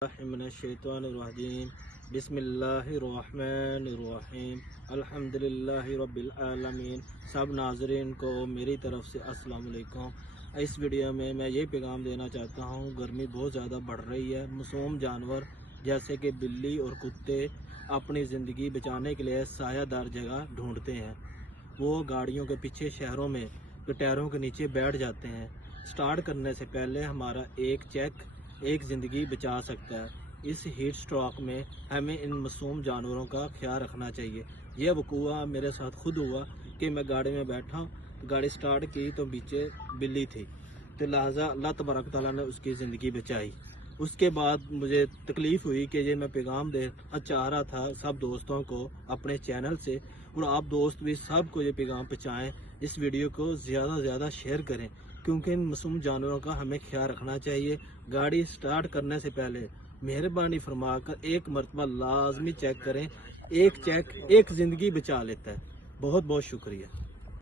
मिनश्शैतानिर्रजीम बिस्मिल्लाहिर्रहमानिर्रहीम अल्हम्दुलिल्लाहि रब्बिल आलमीन। सब नाज़रीन को मेरी तरफ से अस्सलाम वालेकुम। इस वीडियो में मैं ये पैगाम देना चाहता हूँ, गर्मी बहुत ज़्यादा बढ़ रही है। मासूम जानवर जैसे कि बिल्ली और कुत्ते अपनी ज़िंदगी बचाने के लिए सायादार जगह ढूंढते हैं। वो गाड़ियों के पीछे शहरों में टायरों के नीचे बैठ जाते हैं। स्टार्ट करने से पहले हमारा एक चेक एक ज़िंदगी बचा सकता है। इस हीट स्ट्रोक में हमें इन मासूम जानवरों का ख्याल रखना चाहिए। यह वक़ूआ मेरे साथ खुद हुआ कि मैं गाड़ी में बैठा तो गाड़ी स्टार्ट की तो पीछे बिल्ली थी, तो लिहाजा अल्लाह तबारक तआला ने उसकी ज़िंदगी बचाई। उसके बाद मुझे तकलीफ़ हुई कि ये मैं पैगाम देना चाह रहा था सब दोस्तों को अपने चैनल से, और आप दोस्त भी सब को ये पैगाम पहुँचाएँ। इस वीडियो को ज़्यादा से ज़्यादा शेयर करें क्योंकि इन मासूम जानवरों का हमें ख्याल रखना चाहिए। गाड़ी स्टार्ट करने से पहले मेहरबानी फरमाकर एक मरतबा लाजमी चेक करें। एक चेक एक ज़िंदगी बचा लेता है। बहुत बहुत शुक्रिया।